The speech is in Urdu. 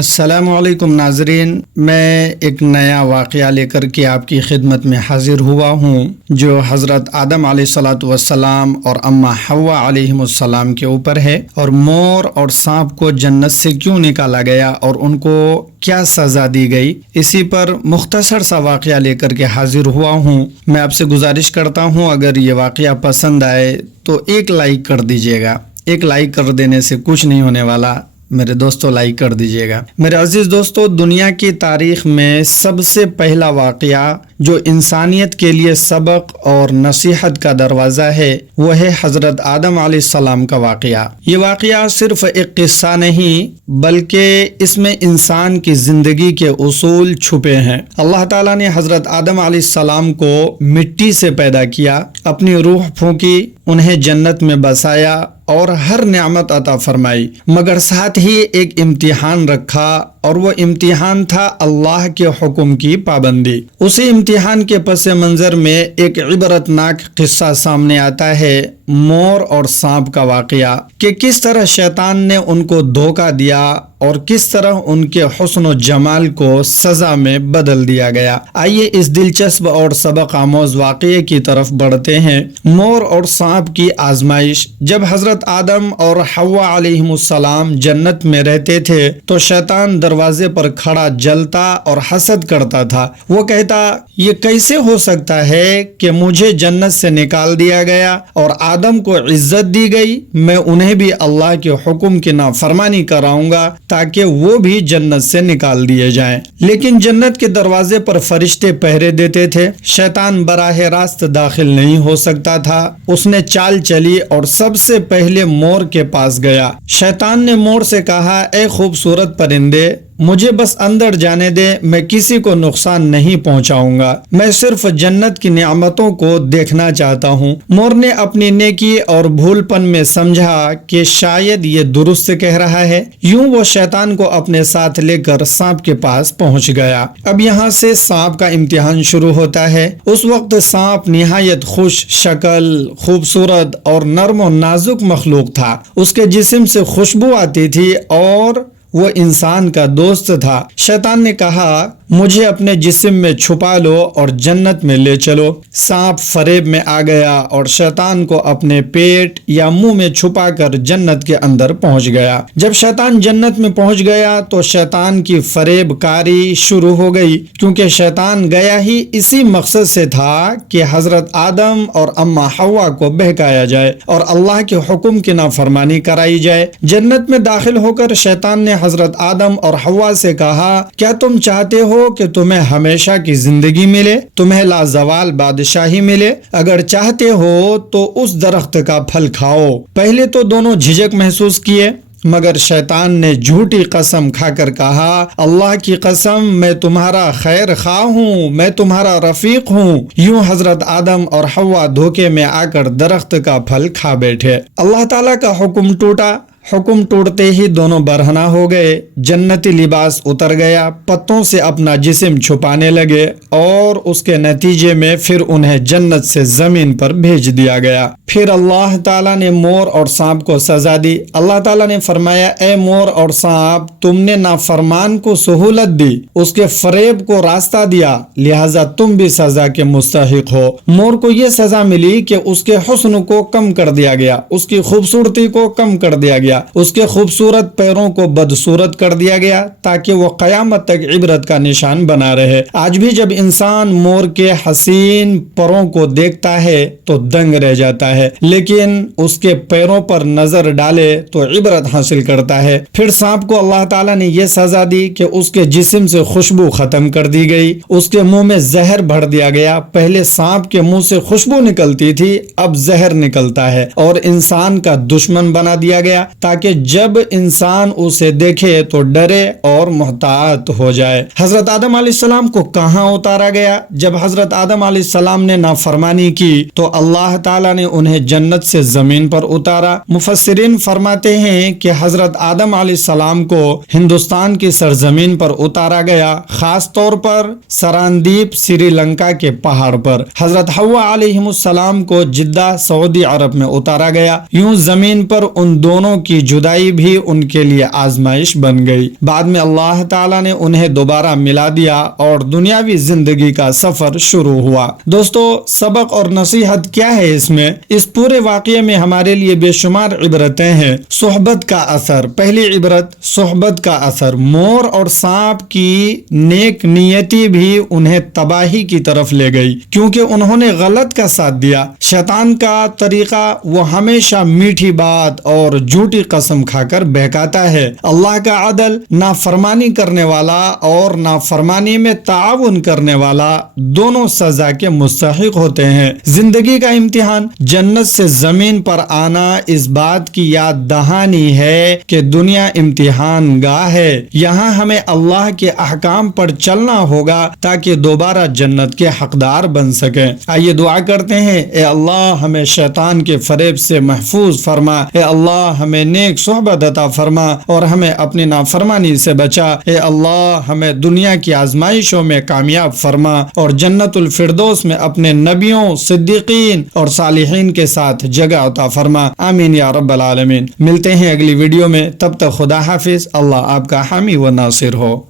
السلام علیکم ناظرین، میں ایک نیا واقعہ لے کر کے آپ کی خدمت میں حاضر ہوا ہوں جو حضرت آدم علیہ الصلاۃ والسلام اور اماں حوا علیہ السلام کے اوپر ہے، اور مور اور سانپ کو جنت سے کیوں نکالا گیا اور ان کو کیا سزا دی گئی، اسی پر مختصر سا واقعہ لے کر کے حاضر ہوا ہوں۔ میں آپ سے گزارش کرتا ہوں اگر یہ واقعہ پسند آئے تو ایک لائک کر دیجیے گا۔ ایک لائک کر دینے سے کچھ نہیں ہونے والا، میرے دوستو لائک کر دیجیے گا۔ میرے عزیز دوستو، دنیا کی تاریخ میں سب سے پہلا واقعہ جو انسانیت کے لیے سبق اور نصیحت کا دروازہ ہے وہ ہے حضرت آدم علیہ السلام کا واقعہ۔ یہ واقعہ صرف ایک قصہ نہیں بلکہ اس میں انسان کی زندگی کے اصول چھپے ہیں۔ اللہ تعالیٰ نے حضرت آدم علیہ السلام کو مٹی سے پیدا کیا، اپنی روح پھونکی، انہیں جنت میں بسایا اور ہر نعمت عطا فرمائی، مگر ساتھ ہی ایک امتحان رکھا، اور وہ امتحان تھا اللہ کے حکم کی پابندی۔ اسی امتحان کے پس منظر میں ایک عبرتناک قصہ سامنے آتا ہے، مور اور سانپ کا واقعہ، کہ کس طرح شیطان نے ان کو دھوکہ دیا اور کس طرح ان کے حسن و جمال کو سزا میں بدل دیا گیا۔ آئیے اس دلچسپ اور سبق آموز واقعے کی طرف بڑھتے ہیں۔ مور اور سانپ کی آزمائش۔ جب حضرت آدم اور حوا علیہ السلام جنت میں رہتے تھے تو شیطان دروازے پر کھڑا جلتا اور حسد کرتا تھا۔ وہ کہتا، یہ کیسے ہو سکتا ہے کہ مجھے جنت سے نکال دیا گیا اور آدم کو عزت دی گئی، میں انہیں بھی اللہ کے حکم کی نافرمانی کراؤں گا تاکہ وہ بھی جنت سے نکال دیے جائیں۔ لیکن جنت کے دروازے پر فرشتے پہرے دیتے تھے، شیطان براہ راست داخل نہیں ہو سکتا تھا۔ اس نے چال چلی اور سب سے پہلے مور کے پاس گیا۔ شیطان نے مور سے کہا، اے خوبصورت پرندے، مجھے بس اندر جانے دے، میں کسی کو نقصان نہیں پہنچاؤں گا، میں صرف جنت کی نعمتوں کو دیکھنا چاہتا ہوں۔ مور نے اپنی نیکی اور بھول پن میں سمجھا کہ شاید یہ درست کہہ رہا ہے، یوں وہ شیطان کو اپنے ساتھ لے کر سانپ کے پاس پہنچ گیا۔ اب یہاں سے سانپ کا امتحان شروع ہوتا ہے۔ اس وقت سانپ نہایت خوش شکل، خوبصورت اور نرم و نازک مخلوق تھا۔ اس کے جسم سے خوشبو آتی تھی اور وہ انسان کا دوست تھا۔ شیطان نے کہا، مجھے اپنے جسم میں چھپا لو اور جنت میں لے چلو۔ سانپ فریب میں آ گیا اور شیطان کو اپنے پیٹ یا منہ میں چھپا کر جنت کے اندر پہنچ گیا۔ جب شیطان جنت میں پہنچ گیا تو شیطان کی فریب کاری شروع ہو گئی، کیونکہ شیطان گیا ہی اسی مقصد سے تھا کہ حضرت آدم اور اماں حوا کو بہکایا جائے اور اللہ کے حکم کی نافرمانی کرائی جائے۔ جنت میں داخل ہو کر شیطان نے حضرت آدم اور حوا سے کہا، کیا تم چاہتے ہو کہ تمہیں ہمیشہ کی زندگی ملے، تمہیں لازوال بادشاہی ملے؟ اگر چاہتے ہو تو اس درخت کا پھل کھاؤ۔ پہلے تو دونوں جھجک محسوس کیے، مگر شیطان نے جھوٹی قسم کھا کر کہا، اللہ کی قسم، میں تمہارا خیر خواہ ہوں، میں تمہارا رفیق ہوں۔ یوں حضرت آدم اور حوا دھوکے میں آ کر درخت کا پھل کھا بیٹھے۔ اللہ تعالیٰ کا حکم ٹوٹا۔ حکم ٹوٹتے ہی دونوں برہنہ ہو گئے، جنتی لباس اتر گیا، پتوں سے اپنا جسم چھپانے لگے اور اس کے نتیجے میں پھر انہیں جنت سے زمین پر بھیج دیا گیا۔ پھر اللہ تعالیٰ نے مور اور سانپ کو سزا دی۔ اللہ تعالیٰ نے فرمایا، اے مور اور سانپ، تم نے نافرمان کو سہولت دی، اس کے فریب کو راستہ دیا، لہذا تم بھی سزا کے مستحق ہو۔ مور کو یہ سزا ملی کہ اس کے حسن کو کم کر دیا گیا، اس کی خوبصورتی کو کم کر دیا گیا، اس کے خوبصورت پیروں کو بدصورت کر دیا گیا تاکہ وہ قیامت تک عبرت کا نشان بنا رہے۔ آج بھی جب انسان مور کے حسین پروں کو دیکھتا ہے تو دنگ رہ جاتا ہے، لیکن اس کے پیروں پر نظر ڈالے تو عبرت حاصل کرتا ہے۔ پھر سانپ کو اللہ تعالیٰ نے یہ سزا دی کہ اس کے جسم سے خوشبو ختم کر دی گئی، اس کے منہ میں زہر بھر دیا گیا۔ پہلے سانپ کے منہ سے خوشبو نکلتی تھی، اب زہر نکلتا ہے، اور انسان کا دشمن بنا دیا گیا تاکہ جب انسان اسے دیکھے تو ڈرے اور محتاط ہو جائے۔ حضرت آدم علیہ السلام کو کہاں اتارا گیا؟ جب حضرت آدم علیہ السلام نے نافرمانی کی تو اللہ تعالیٰ نے انہیں جنت سے زمین پر اتارا۔ مفسرین فرماتے ہیں کہ حضرت آدم علیہ السلام کو ہندوستان کی سرزمین پر اتارا گیا، خاص طور پر سراندیپ سری لنکا کے پہاڑ پر۔ حضرت حوا علیہ السلام کو جدہ سعودی عرب میں اتارا گیا۔ یوں زمین پر ان دونوں کی جدائی بھی ان کے لیے آزمائش بن گئی۔ بعد میں اللہ تعالیٰ نے انہیں دوبارہ ملا دیا اور دنیاوی زندگی کا سفر شروع ہوا۔ دوستو، سبق اور نصیحت کیا ہے اس میں؟ اس پورے واقعے میں ہمارے لیے بے شمار عبرتیں ہیں۔ صحبت کا اثر، پہلی عبرت صحبت کا اثر۔ مور اور سانپ کی نیک نیتی بھی انہیں تباہی کی طرف لے گئی، کیونکہ انہوں نے غلط کا ساتھ دیا۔ شیطان کا طریقہ، وہ ہمیشہ میٹھی بات اور جھوٹی قسم کھا کر بہکاتا ہے۔ اللہ کا عدل، نافرمانی کرنے والا اور نافرمانی میں تعاون کرنے والا دونوں سزا کے مستحق ہوتے ہیں۔ زندگی کا امتحان، جنت سے زمین پر آنا اس بات کی یاد دہانی ہے کہ دنیا امتحان گاہ ہے۔ یہاں ہمیں اللہ کے احکام پر چلنا ہوگا تاکہ دوبارہ جنت کے حقدار بن سکیں۔ آئیے دعا کرتے ہیں، اے اللہ ہمیں شیطان کے فریب سے محفوظ فرما، اے اللہ ہمیں نیک صحبت عطا فرما اور ہمیں اپنی نافرمانی سے بچا، اے اللہ ہمیں دنیا کی آزمائشوں میں کامیاب فرما اور جنت الفردوس میں اپنے نبیوں، صدیقین اور صالحین کے ساتھ جگہ عطا فرما، آمین یا رب العالمین۔ ملتے ہیں اگلی ویڈیو میں، تب تک خدا حافظ۔ اللہ آپ کا حامی و ناصر ہو۔